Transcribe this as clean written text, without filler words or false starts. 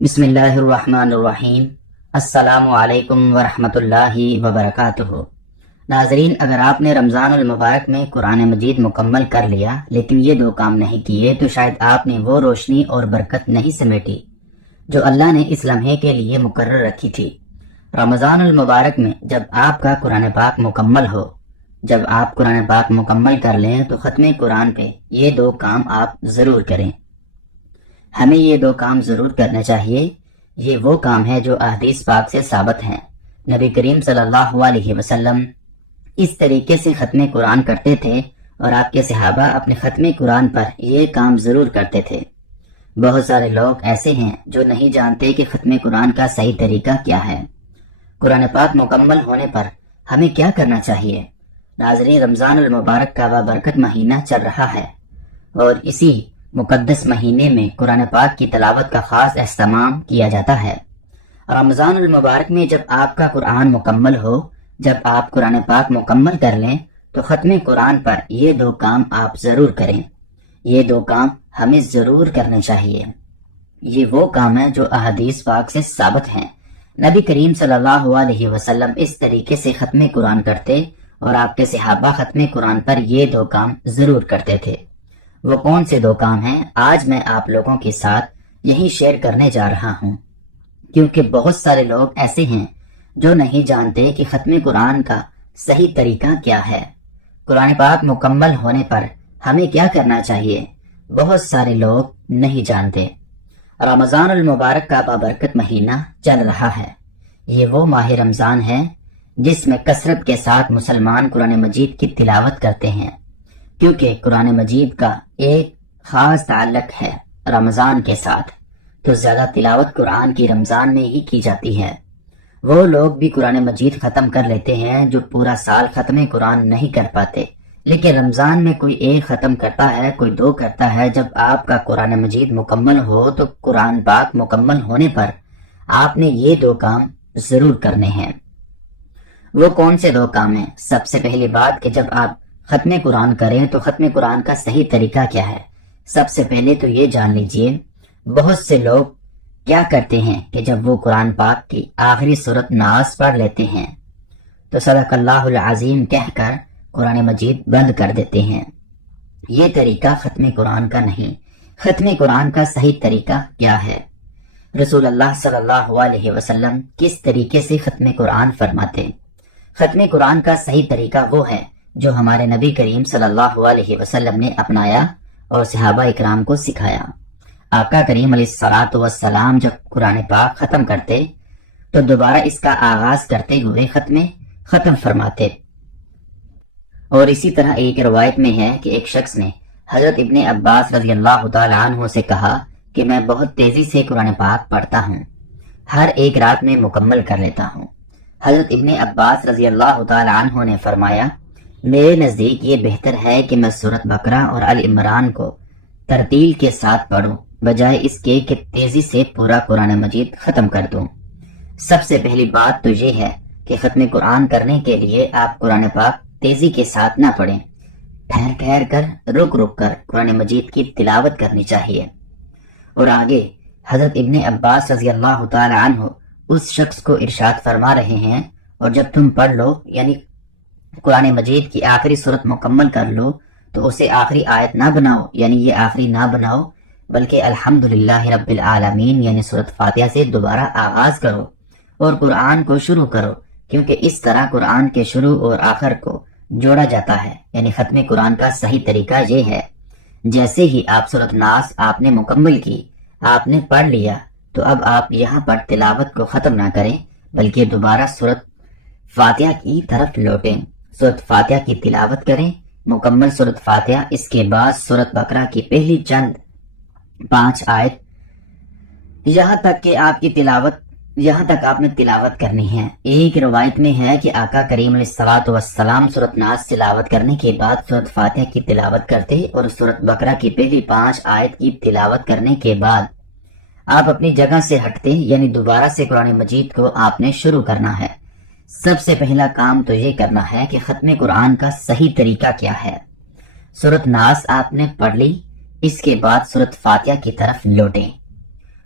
بسم اللہ الرحمن الرحیم۔ السلام علیکم ورحمۃ اللہ وبرکاتہ۔ ناظرین، اگر آپ نے رمضان المبارک میں قرآن مجید مکمل کر لیا لیکن یہ دو کام نہیں کیے تو شاید آپ نے وہ روشنی اور برکت نہیں سمیٹی جو اللہ نے اس لمحے کے لیے مقرر رکھی تھی۔ رمضان المبارک میں جب آپ کا قرآن پاک مکمل ہو، جب آپ قرآن پاک مکمل کر لیں تو ختم قرآن پہ یہ دو کام آپ ضرور کریں۔ ہمیں یہ دو کام ضرور کرنے چاہیے۔ یہ وہ کام ہے جو احادیث پاک سے ثابت ہیں۔ نبی کریم صلی اللہ علیہ وسلم اس طریقے سے ختم قرآن کرتے تھے اور آپ کے صحابہ اپنے ختم قرآن پر یہ کام ضرور کرتے تھے۔ بہت سارے لوگ ایسے ہیں جو نہیں جانتے کہ ختم قرآن کا صحیح طریقہ کیا ہے۔ قرآن پاک مکمل ہونے پر ہمیں کیا کرنا چاہیے؟ ناظرین، رمضان المبارک کا بابرکت مہینہ چل رہا ہے اور اسی مقدس مہینے میں قرآن پاک کی تلاوت کا خاص اہتمام کیا جاتا ہے۔ رمضان المبارک میں جب آپ کا قرآن مکمل ہو، جب آپ قرآن پاک مکمل کر لیں تو ختم قرآن پر یہ دو کام آپ ضرور کریں۔ یہ دو کام ہمیں ضرور کرنے چاہیے۔ یہ وہ کام ہیں جو احادیث پاک سے ثابت ہیں۔ نبی کریم صلی اللہ علیہ وسلم اس طریقے سے ختم قرآن کرتے اور آپ کے صحابہ ختم قرآن پر یہ دو کام ضرور کرتے تھے۔ وہ کون سے دو کام ہیں؟ آج میں آپ لوگوں کے ساتھ یہی شیئر کرنے جا رہا ہوں، کیونکہ بہت سارے لوگ ایسے ہیں جو نہیں جانتے کہ ختم قرآن کا صحیح طریقہ کیا ہے۔ قرآن پاک مکمل ہونے پر ہمیں کیا کرنا چاہیے، بہت سارے لوگ نہیں جانتے۔ رمضان المبارک کا بابرکت مہینہ چل رہا ہے۔ یہ وہ ماہ رمضان ہے جس میں کثرت کے ساتھ مسلمان قرآن مجید کی تلاوت کرتے ہیں، کیونکہ قرآن مجید کا ایک خاص تعلق ہے رمضان کے ساتھ، تو زیادہ تلاوت قرآن کی رمضان میں ہی کی جاتی ہے۔ وہ لوگ بھی قرآن مجید ختم کر لیتے ہیں جو پورا سال ختم قرآن نہیں کر پاتے، لیکن رمضان میں کوئی ایک ختم کرتا ہے، کوئی دو کرتا ہے۔ جب آپ کا قرآن مجید مکمل ہو تو قرآن پاک مکمل ہونے پر آپ نے یہ دو کام ضرور کرنے ہیں۔ وہ کون سے دو کام ہیں؟ سب سے پہلی بات کہ جب آپ ختم قرآن کریں تو ختم قرآن کا صحیح طریقہ کیا ہے؟ سب سے پہلے تو یہ جان لیجئے، بہت سے لوگ کیا کرتے ہیں کہ جب وہ قرآن پاک کی آخری سورت ناس پڑھ لیتے ہیں تو صدق اللہ العظیم کہہ کر قرآن مجید بند کر دیتے ہیں۔ یہ طریقہ ختم قرآن کا نہیں۔ ختم قرآن کا صحیح طریقہ کیا ہے؟ رسول اللہ صلی اللہ علیہ وسلم کس طریقے سے ختم قرآن فرماتے؟ ختم قرآن کا صحیح طریقہ وہ ہے جو ہمارے نبی کریم صلی اللہ علیہ وسلم نے اپنایا اور صحابہ اکرام کو سکھایا۔ آقا کریم علیہ الصلوۃ والسلام جب قرآن پاک ختم کرتے تو دوبارہ اس کا آغاز کرتے ہوئے ختم فرماتے۔ اور اسی طرح ایک روایت میں ہے کہ ایک شخص نے حضرت ابن عباس رضی اللہ تعالیٰ عنہ سے کہا کہ میں بہت تیزی سے قرآن پاک پڑھتا ہوں، ہر ایک رات میں مکمل کر لیتا ہوں۔ حضرت ابن عباس رضی اللہ تعالیٰ عنہ نے فرمایا، میرے نزدیک یہ بہتر ہے کہ میں سورۃ بقرہ اور آل عمران کو ترتیل کے ساتھ پڑھوں بجائے اس کے کہ تیزی سے پورا قرآن مجید ختم کر دوں۔ سب سے پہلی بات تو یہ ہے کہ ختم قرآن کرنے کے لیے آپ قرآن پاک تیزی کے ساتھ نہ پڑھیں، ٹھہر کر رک کر قرآن مجید کی تلاوت کرنی چاہیے۔ اور آگے حضرت ابن عباس رضی اللہ تعالی عنہ اس شخص کو ارشاد فرما رہے ہیں، اور جب تم پڑھ لو یعنی قرآن مجید کی آخری سورت مکمل کر لو تو اسے آخری آیت نہ بناؤ، یعنی یہ آخری نہ بناؤ، بلکہ الحمدللہ رب العالمین یعنی سورت فاتحہ سے دوبارہ آغاز کرو اور قرآن کو شروع کرو، کیونکہ اس طرح قرآن کے شروع اور آخر کو جوڑا جاتا ہے۔ یعنی ختم قرآن کا صحیح طریقہ یہ ہے، جیسے ہی آپ سورت ناس آپ نے مکمل کی، آپ نے پڑھ لیا، تو اب آپ یہاں پر تلاوت کو ختم نہ کریں بلکہ دوبارہ سورت فاتحہ کی طرف لوٹیں، سورت فاتحہ کی تلاوت کریں، مکمل سورت فاتحہ، اس کے بعد سورت بقرہ کی پہلی چند 5 آیت، یہاں تک آپ نے تلاوت کرنی ہے۔ ایک روایت میں ہے کہ آقا کریم علیہ الصلوۃ والسلام سورت ناس تلاوت کرنے کے بعد سورت فاتحہ کی تلاوت کرتے اور سورت بقرہ کی پہلی 5 آیت کی تلاوت کرنے کے بعد آپ اپنی جگہ سے ہٹتے، یعنی دوبارہ سے قرآن مجید کو آپ نے شروع کرنا ہے۔ سب سے پہلا کام تو یہ کرنا ہے کہ ختم قرآن کا صحیح طریقہ کیا ہے۔ سورت ناس آپ نے پڑھ لی، اس کے بعد سورت فاتحہ کی طرف لوٹیں۔